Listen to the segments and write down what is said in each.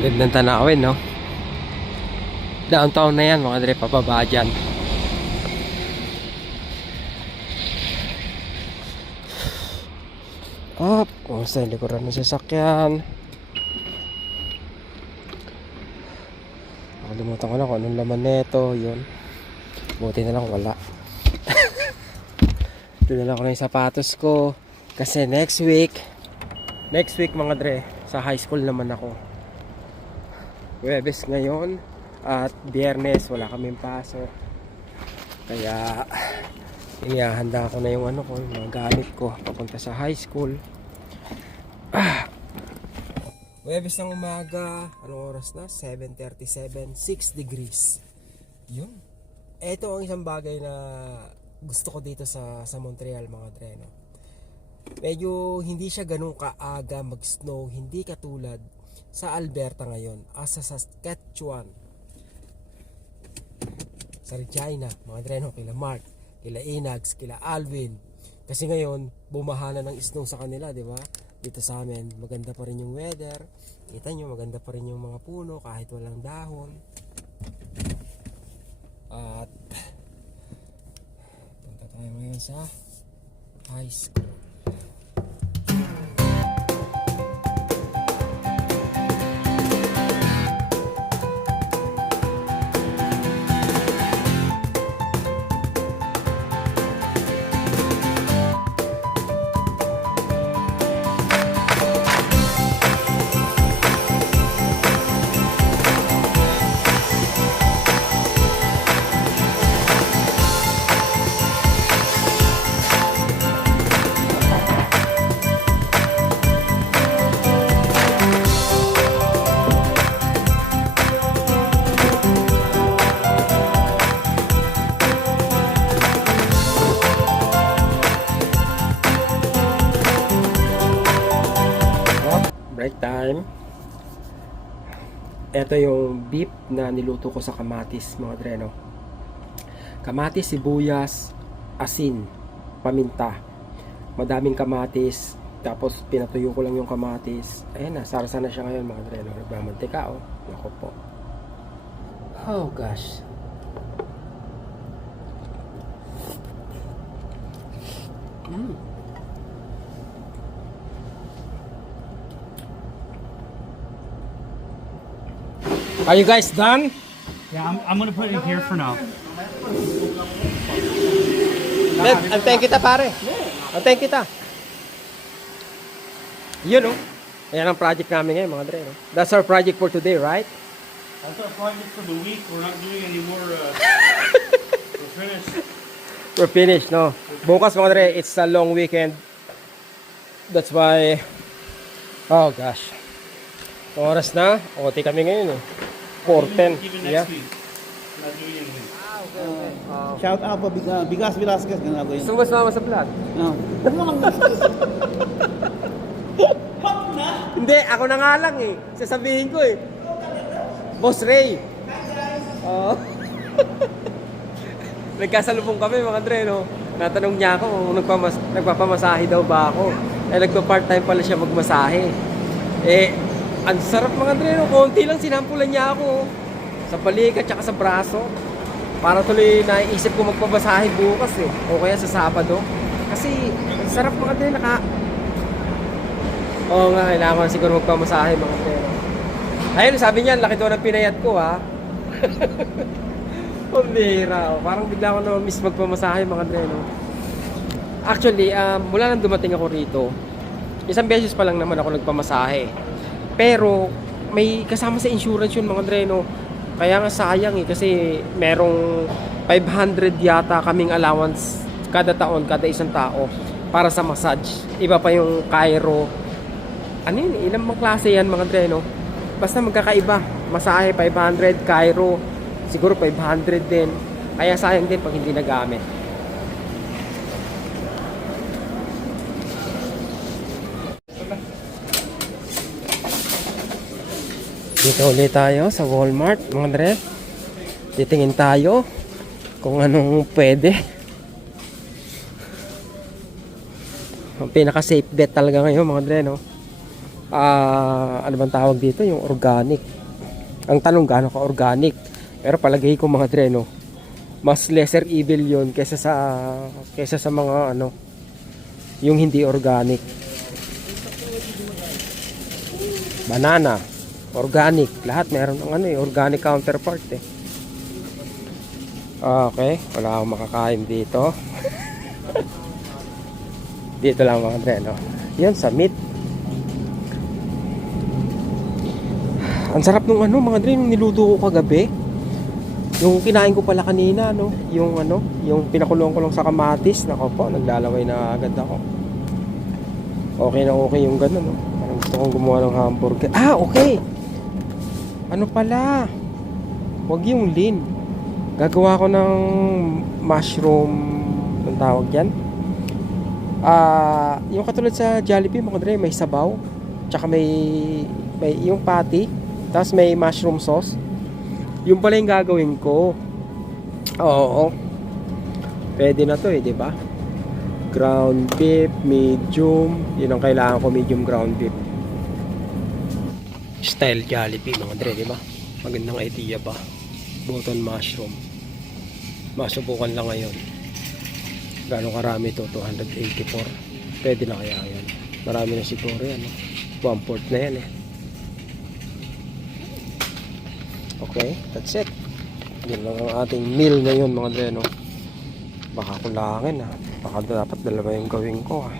Gandang tanawin, no? Downtown na yan, mga dre, pababa dyan. Kung sa likuran ng sasakyan. Nakalimutan ko na kung anong laman neto. Yun. Buti na lang wala. Dinala ko na yung sapatos ko. Kasi next week mga dre, sa high school naman ako. Huwebes ngayon at Biyernes wala kaming pasok. Kaya inihahanda ko na yung ano ko, yung mga gamit ko papunta sa high school. Huwebes ng umaga, anong oras na? 7:37, 6 degrees. Yun. Ito ang isang bagay na gusto ko dito sa Montreal, mga dre, no? Medyo hindi siya ganun kaaga mag-snow, hindi katulad sa Alberta ngayon, sa Saskatchewan, sa Regina, mga dre, no? Kila Mark, kila Inags, kila Alvin. Kasi ngayon, bumaha na ng snow sa kanila, di ba? Dito sa amin, maganda pa rin yung weather. Kita nyo, maganda pa rin yung mga puno kahit walang dahon. At punta tayo ngayon sa high school. Break time. Ito yung beef na niluto ko sa kamatis, mga dreno. Kamatis, sibuyas, asin, paminta. Madaming kamatis. Tapos pinatuyo ko lang yung kamatis. Ayan na, sarasa na siya ngayon, mga dreno. Nagmamantika, oh. Ako po. Oh gosh. Are you guys done? Yeah, I'm gonna put it here for now. Antayin kita, pare. Antayin kita. Yun, oh. Ayan ang project namin ngayon, mga dre, no? That's our project for today, right? That's our project for the week. We're not doing any more. We're finished. We're finished, no? Bukas, mga dre, it's a long weekend. That's why... Oh, gosh. Oras na. OT kami ngayon, eh. 4:10. Even Yeah. next week. We're not doing anything. Shout out po Bigas Velasquez, ganun ako yun. Gusto mo sumama sa vlog? No. Hindi, ako na nga lang, eh. Sasabihin ko, eh. Boss Ray. Oo. Nagkasalubong kami, mga dre, no? Natanong niya ako kung nagpapamasahe daw ba ako. Nagpa-part-time pala siya magmasahe. Ang sarap, mga dre, no? Konti lang sinampulan niya ako sa balikat tsaka sa braso. Para tuloy naisip ko magpabasahe bukas, eh. O kaya sa Sabado. Kasi ang sarap, mga dre, Oo nga, kailangan ko siguro magpamasahe, mga dre, no? Ayun, sabi niya, laki daw ng pinayat ko, ha. Pambira, oh. Parang bigla ko na miss magpamasahe, mga dre, no? Actually, mula nang dumating ako rito, isang beses pa lang naman ako nagpamasahe. Pero may kasama sa insurance yun, mga dre, no? Kaya nga sayang, eh, kasi merong 500 yata kaming allowance kada taon, kada isang tao para sa massage. Iba pa yung Cairo. Ano yun? Ilang mga klase yan, mga dre, no? Basta magkakaiba. Masahe 500, Cairo siguro 500 din. Kaya sayang din pag hindi nagamit. Dito ulit tayo sa Walmart, mga dre. Titingin tayo kung anong pwede. Ang pinaka safe bet talaga ngayon, mga dre, no? ano bang tawag dito, yung organic. Ang tanong gaano ka organic, pero palagay ko mga dre, no, mas lesser evil yun kaysa sa mga ano, yung hindi organic. Banana, organic, lahat meron ng ano, organic counterpart eh. Okay, wala akong makakain dito. Dito lang mga dre, no. Yan sa meat. Ang sarap nung ano mga dre, nung niluto ko kagabi. Yung kinain ko pala kanina, no, yung ano, yung pinakulong ko lang sa kamatis. Nako po, naglalaway na agad ako. Okay na okay yung gano'n, no. Parang gusto kong gumawa ng hamburger. Ah, okay. Ano pala? Wag yung lean. Gagawa ko ng mushroom, ang tawag yan. Yung katulad sa Jollibee mga dre, may sabaw, tsaka may yung patty, tapos may mushroom sauce. Yung pala yung gagawin ko. Oo. Pwede na to eh, di ba? Ground beef, medium. Yun ang kailangan ko, medium ground beef. Style Jollibee mga dre, di ba? Magandang idea ba? Button mushroom. Masubukan lang ngayon. Gano'ng karami to? 284. Pwede na kaya yan. Marami na siguro yan. 1/4 na yan eh. Okay, that's it. Yun lang ang ating meal ngayon mga dre, no? Baka kulangin ah. Baka dapat dalawa yung gawin ko ah.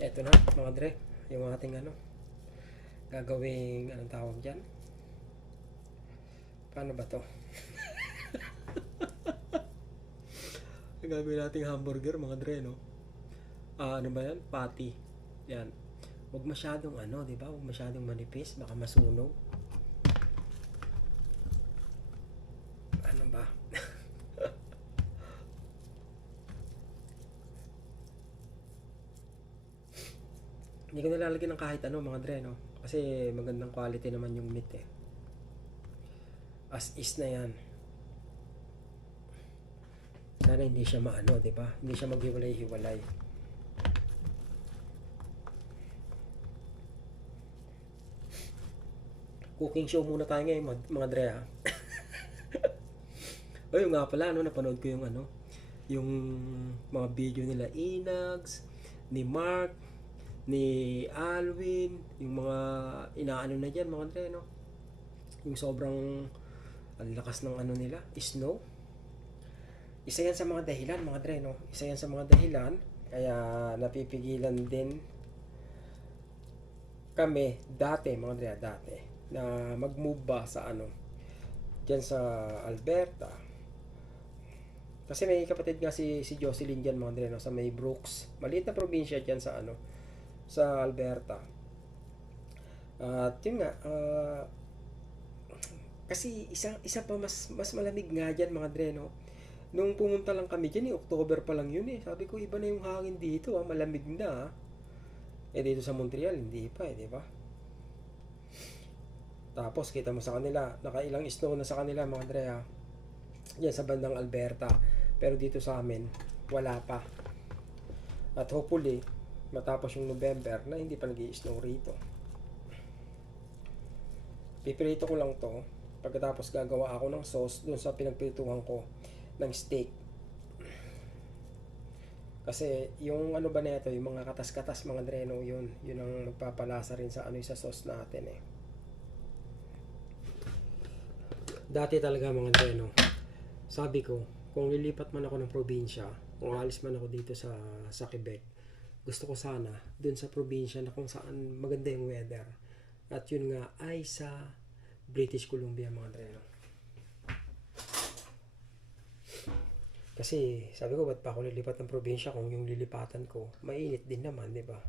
Eto na mga dre, yung ating ano, gagawing anong tawag dyan? Paano ba to? Gagawin nating hamburger mga dre, no? Ano ba yan? Patty. Yan. Huwag masyadong ano, di ba? Huwag masyadong manipis, baka masunog. Ano ba? Hindi ko nalalagyan ng kahit ano mga dre, no? Kasi magandang quality naman yung meat eh. As is na yan. Sana hindi siya maano, di ba? Hindi siya maghiwalay-hiwalay. Cooking show muna tayo ngayon mga dre ha. O yung nga pala, no, napanood ko yung ano, yung mga video nila Inags, ni Mark, ni Alwin, yung mga inaano na dyan mga dre, no? Yung sobrang ang lakas ng ano nila, snow. Isa yan sa mga dahilan mga dre, no? Isa yan sa mga dahilan kaya napipigilan din kami dati mga dre, dati na mag-move ba sa ano dyan sa Alberta. Kasi may kapatid nga si Jocelyn dyan mga dre, no? Sa May Brooks, maliit na probinsya dyan sa ano, sa Alberta. At yun nga, kasi isa pa mas malamig nga dyan mga dre, no? Nung pumunta lang kami dyan, October pa lang yun eh. Sabi ko, iba na yung hangin dito, malamig na. Eh dito sa Montreal, hindi pa eh, di ba? Tapos kita mo sa kanila, nakailang snow na sa kanila mga dre ha. Yan sa bandang Alberta. Pero dito sa amin, wala pa. At hopefully, matapos yung November na hindi pa nag-i-snow rito. Pipirito ko lang to. Pagkatapos gagawa ako ng sauce dun sa pinagpirituhan ko ng steak. Kasi yung ano ba nito, yung mga katas-katas mga dreno, yun ang magpapalasa rin sa ano sa sauce natin eh. Dati talaga mga dreno, sabi ko, kung lilipat man ako ng probinsya, kung alis man ako dito sa Quebec, gusto ko sana dun sa probinsya na kung saan maganda yung weather. At yun nga ay sa British Columbia mga dreno. Kasi sabi ko, ba't pa ako lilipat ng probinsya kung yung lilipatan ko mainit din naman, di ba?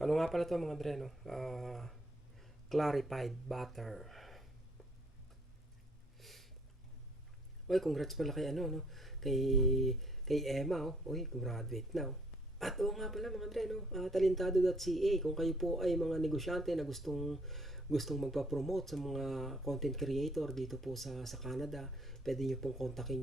Ano nga pala to mga dreno? Clarified butter. Oy, congrats pala kay ano, no? Kay Emma, oh. Oy, graduate na, oh. At oo nga pala mga dreno, talentado.ca, kung kayo po ay mga negosyante na gustong gustong magpa-promote sa mga content creator dito po sa Canada, pwede nyo pong kontakin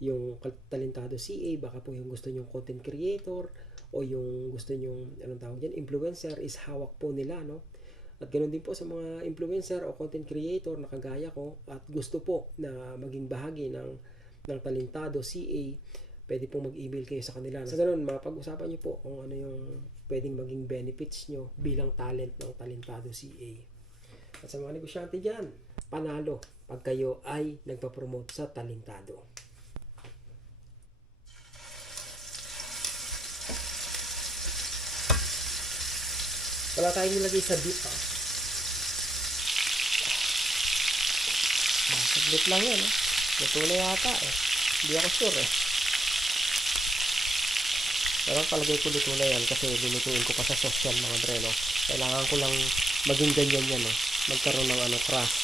yung Talentado CA. Baka po yung gusto nyong content creator o yung gusto nyong, anong tawag dyan, influencer, is hawak po nila, no? At ganoon din po sa mga influencer o content creator na kagaya ko at gusto po na maging bahagi ng Talentado CA, pwede pong mag-email kayo sa kanila. Sa ganun, mapag-usapan nyo po kung ano yung pwedeng maging benefits nyo bilang talent ng Talentado CA. At sa mga negosyante dyan, panalo pag kayo ay nagpa-promote sa Talentado. Wala tayong nilagay sa dip, ha. Saglit lang yan, ha. Luto na yata, eh. Hindi ako sure, eh. Pero palagay ko luto na yan kasi lulutuin ko pa sa sauce yan, mga dre, no. Kailangan ko lang maging ganyan yan, no. Magkaroon ng crust.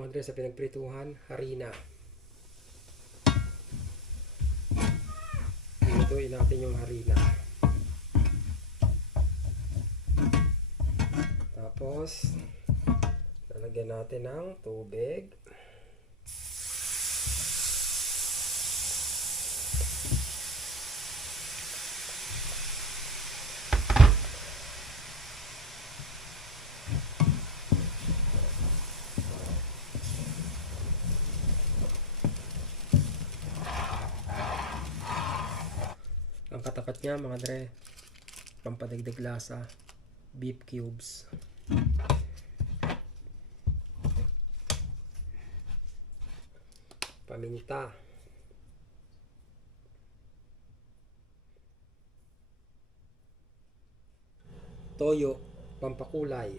Mga dre, sa pinagprituhan, harina. Lutuin natin yung harina. Tapos lalagyan natin ng tubig. Ang katapat niya, mga dre, pampadagdag lasa, beef cubes. Paminta. Toyo, pampakulay.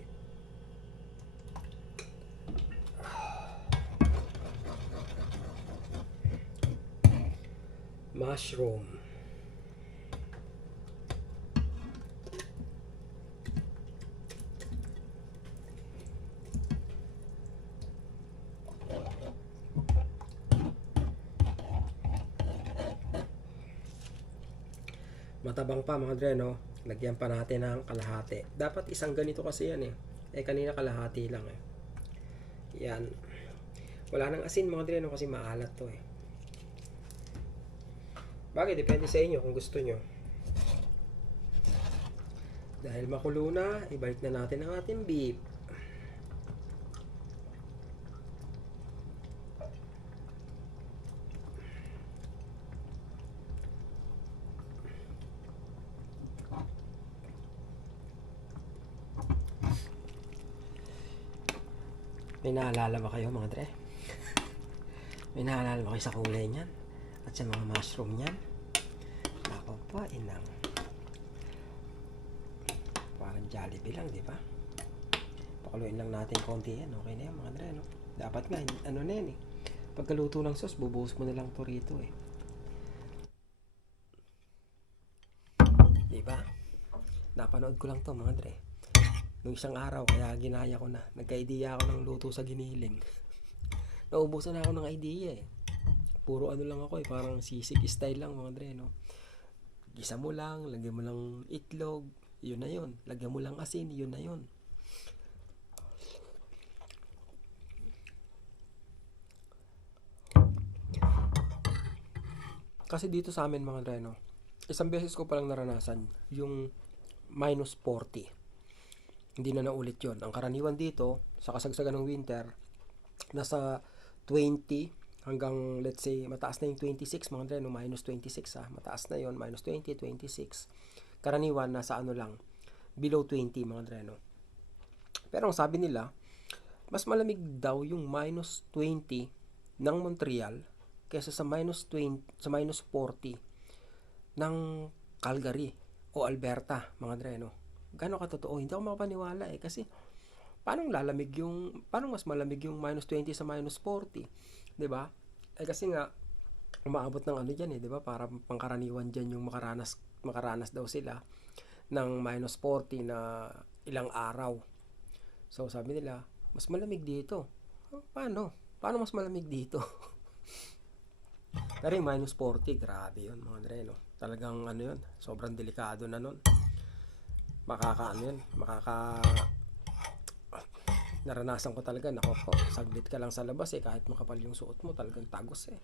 Mushroom. Matabang pa, mga dre, no? Lagyan pa natin ng kalahati. Dapat isang ganito kasi yan, eh. Eh, kanina kalahati lang, eh. Yan. Wala nang asin, mga dre, no? Kasi maalat to, eh. Bagay, depende sa inyo kung gusto nyo. Dahil makulo na, ibalik na natin ang ating beef. May naalala ba kayo, mga dre? May naalala ba kayo sa kulay niyan? At sa mga mushroom niyan? Ako pa, inang. Parang Jollibee lang, di ba? Pakuluin lang natin konti yan. Okay na yan, mga dre, no? Dapat nga, ano na yan, eh. Pagkaluto ng sauce, bubuhos mo na lang to rito, eh. Di ba? Napanood ko lang to, mga dre. Nung isang araw, kaya ginaya ko na. Nagka-idea ako ng luto sa giniling. Naubusan na ako ng idea, eh. Puro ano lang ako, eh. Parang sisig style lang, mga dre, no? Gisa mo lang, lagyan mo lang itlog, yun na yun. Lagyan mo lang asin, yun na yun. Kasi dito sa amin, mga dre, no? Isang beses ko palang naranasan yung minus 40. Hindi na naulit yon. Ang karaniwan dito, sa kasagsagan ng winter, nasa 20 hanggang, let's say, mataas na yung 26, mga dre, no? Minus 26, ha? Mataas na yon, minus 20, 26. Karaniwan, nasa ano lang, below 20, mga dre, no? Pero ang sabi nila, mas malamig daw yung minus 20 ng Montreal kaysa sa minus 20, sa minus 40 ng Calgary o Alberta, mga dre, no? Gano'ng katotoo? Hindi ako makapaniwala, eh. Kasi, paano mas malamig yung minus 20 sa minus 40? Diba? Eh, kasi nga, umaabot ng ano dyan, eh. Diba? Para pangkaraniwan dyan yung makaranas daw sila ng minus 40 na ilang araw. So, sabi nila, mas malamig dito. Paano? Paano mas malamig dito? Pero yung minus 40, grabe yun mga Dre, no? Talagang ano yun, sobrang delikado na nun. Ano yun, naranasan ko talaga, nako po, saglit ka lang sa labas eh, kahit makapal yung suot mo, talagang tagos eh.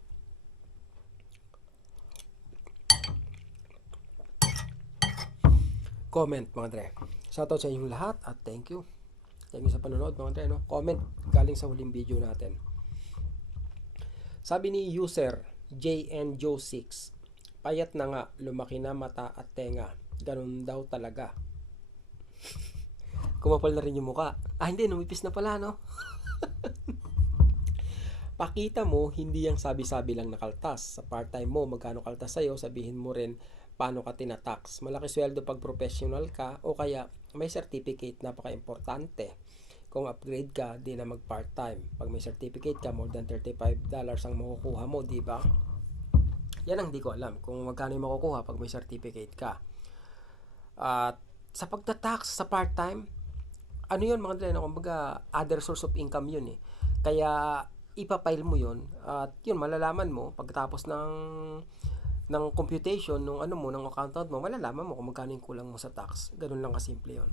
Comment mga Dre. Shoutout sa inyong lahat at thank you. Thank you sa panonood mga Dre, no? Comment galing sa huling video natin. Sabi ni user JNJo6, payat na nga, lumaki na mata at tenga. Ganun daw talaga. Kumapal na rin yung muka. Ah, hindi, numipis na pala, no? Pakita mo, hindi yung sabi-sabi lang na kaltas. Sa part-time mo, magkano kaltas sa'yo, sabihin mo rin paano ka tinatax. Malaki sweldo pag professional ka o kaya may certificate, napaka-importante. Kung upgrade ka, di na mag-part-time. Pag may certificate ka, more than $35 ang makukuha mo, di ba? Yan ang di ko alam kung magkano yung makukuha pag may certificate ka. At sa pagtatax sa part-time, ano yun mga Dre, kumbaga other source of income yun eh. Kaya ipapile mo yun at yun malalaman mo pagkatapos ng computation ng ano mo, ng accountant mo, malalaman mo kung magkano yung kulang mo sa tax. Ganun lang kasimple yun.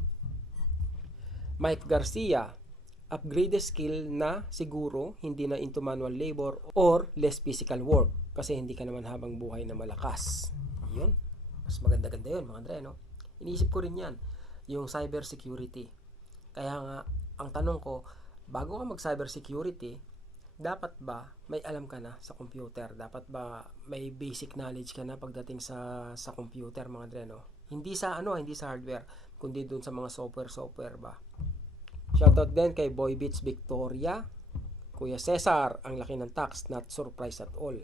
Mike Garcia, upgrade skill na siguro hindi na into manual labor or less physical work kasi hindi ka naman habang buhay na malakas. Yun. Mas maganda-ganda yun mga Dre, no? Iniisip ko rin yan, yung cyber security. Kaya nga, ang tanong ko, bago ka mag-cyber security, dapat ba may alam ka na sa computer? Dapat ba may basic knowledge ka na pagdating sa computer mga Dre, no? Hindi sa hardware, kundi dun sa mga software ba. Shoutout din kay Boy Beats Victoria, Kuya Cesar, ang laki ng tax, not surprise at all.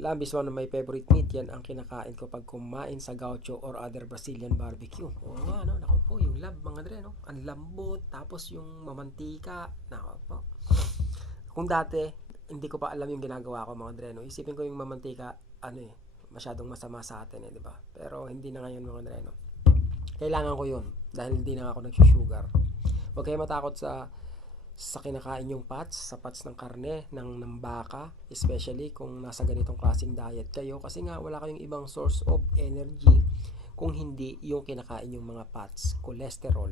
Lambis, one of my favorite meat, yan ang kinakain ko pag kumain sa gaucho or other Brazilian barbecue. Oo nga, no? Nako po, yung lab mga Dre, no? Ang lambot, tapos yung mamantika, nako po. Kung dati, hindi ko pa alam yung ginagawa ko mga Dre, no? Isipin ko yung mamantika, masyadong masama sa atin eh, di ba? Pero hindi na ngayon mga Dre, no? Kailangan ko yun, dahil hindi na ako nagsusugar. Huwag kayo matakot sa kinakain yung sa pats ng karne, ng baka, especially kung nasa ganitong klaseng diet kayo, kasi nga wala kayong ibang source of energy kung hindi yung kinakain yung mga fats, cholesterol.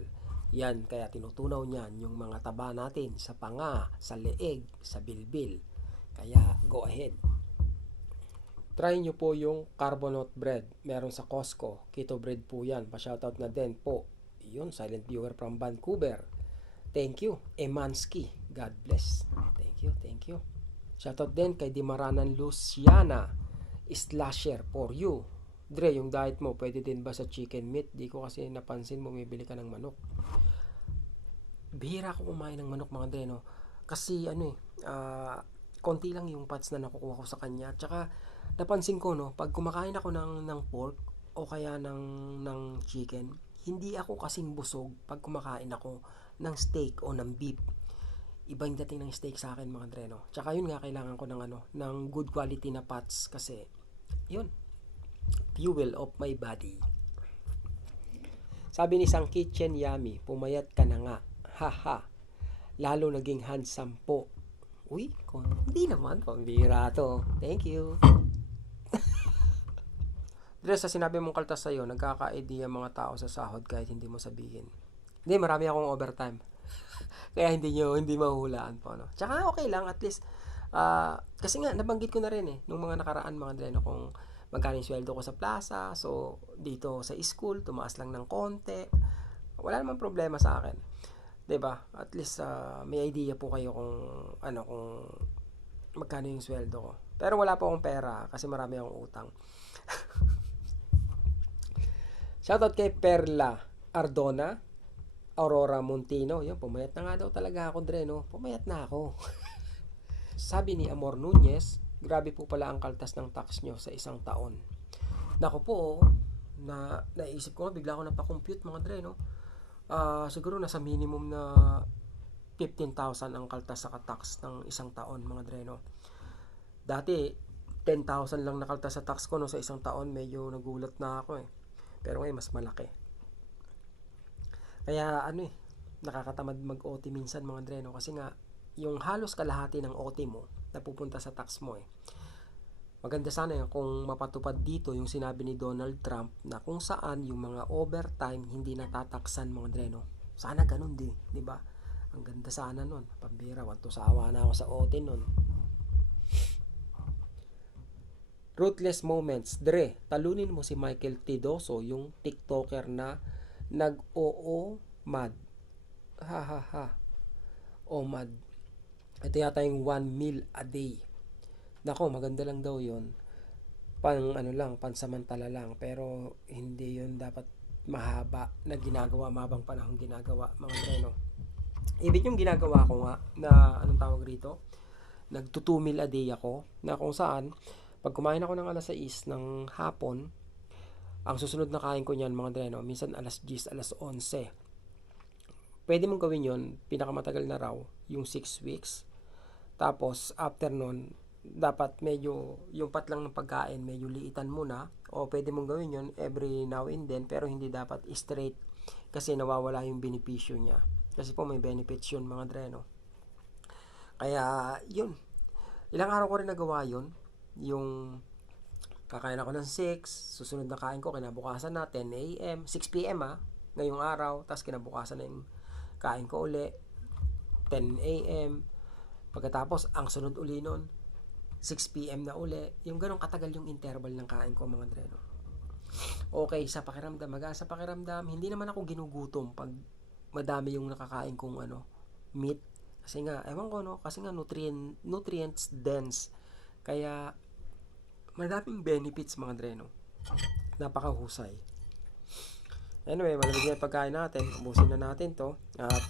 Yan, kaya tinutunaw niyan yung mga taba natin sa panga, sa leeg, sa bilbil. Kaya, go ahead. Try nyo po yung carbonate bread. Meron sa Costco. Keto bread po yan. Pa-shoutout na din po. Yun, silent viewer from Vancouver. Thank you, Emansky. God bless. Thank you. Shoutout din kay Dimaranan Luciana. Slasher for you. Dre, yung diet mo, pwede din ba sa chicken meat? Di ko kasi napansin bumibili ka ng manok. Bihira ako kumain ng manok mga Dre, no? Kasi konti lang yung fats na nakukuha ko sa kanya. Tsaka napansin ko, no, pag kumakain ako ng pork o kaya ng chicken, hindi ako kasing busog pag kumakain ako ng steak o ng beef. Iba yung dating ng steak sa akin mga Dre, no? Tsaka yun nga, kailangan ko ng good quality na fats kasi yun, fuel of my body. Sabi ni Sang Kitchen Yummy, pumayat ka na nga. Haha. Lalo naging handsome po. Uy, hindi naman, pambira to. Thank you. Dre, sa sinabi mong kaltas sa'yo, nagkaka-idea mga tao sa sahod kahit hindi mo sabihin. Hindi, marami akong overtime. Kaya hindi mahuhulaan po, no? Tsaka okay lang, at least, kasi nga, nabanggit ko na rin nung mga nakaraan mga Dre, no, kung magkano yung sweldo ko sa plaza, so, dito sa school, tumaas lang ng konti. Wala namang problema sa akin. 'Di ba? At least may idea po kayo kung magkano yung sweldo ko. Pero wala po akong pera kasi marami akong utang. Shoutout kay Perla Ardona, Aurora Montino. Yun, pumayat na nga daw talaga ako, Dre, no? Pumayat na ako. Sabi ni Amor Nunez, grabe po pala ang kaltas ng tax nyo sa isang taon. Nako po, naisip ko nga, bigla ako napakompute mga Dre, no? Siguro nasa minimum na 15,000 ang kaltas sa tax ng isang taon mga Dre, no? Dati 10,000 lang nakaltas sa tax ko no, sa isang taon, medyo nagulat na ako pero ngayon mas malaki. Kaya nakakatamad mag-OT minsan mga Dre, no? Kasi nga yung halos kalahati ng OT mo napupunta sa tax mo Maganda sana kung mapatupad dito yung sinabi ni Donald Trump na kung saan yung mga overtime hindi natataksan mga dreno. Sana ganun di ba? Ang ganda sana nun. Pambira, wanto sawa na ako sa OT nun. Ruthless moments. Dre, talunin mo si Michael Tidoso, yung TikToker na nag-oo mad. Ha ha ha. O mad. Ito yata yung 1 meal a day. Nako, maganda lang daw yun. Pansamantala lang. Pero hindi yun dapat mahaba na ginagawa, mahabang panahon ginagawa, mga dreno. Ibig yung ginagawa ko nga, na anong tawag rito? Nagto 2 meal a day ako, na kung saan, pag kumain ako ng alas 6 ng hapon, ang susunod na kain ko niyan, mga dreno, minsan alas 10, alas 11. Pwede mong gawin yun, pinakamatagal na raw, yung 6 weeks. Tapos, after nun, dapat medyo, yung patlang ng pagkain, medyo liitan muna. O pwede mong gawin yun every now and then, pero hindi dapat straight kasi nawawala yung benepisyo niya. Kasi po may benefits yun, mga dreno. Kaya, yun. Ilang araw ko rin nagawa yun. Yung kakain ako ng 6, susunod na kain ko kinabukasan na 10 a.m., 6 p.m. Ngayong araw, tapos kinabukasan na yung kain ko uli 10 a.m. Pagkatapos, ang sunod uli nun 6 p.m. na uli. Yung ganong katagal yung interval ng kain ko, mga dreno. Okay, sa pakiramdam, sa pakiramdam, hindi naman ako ginugutom pag madami yung nakakain kong meat. Kasi nga, ewan ko kasi nga nutrients dense. Kaya, madaming benefits, mga dreno. Napakahusay. Anyway, malamig na yung pagkain natin. Ubusin na natin to. At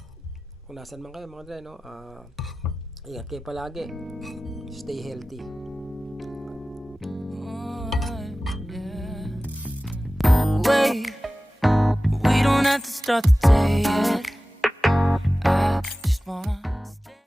kung nasan man kayo, mga dreno, ingat kayo palagi. Stay healthy. Wait, we don't have to start the day yet.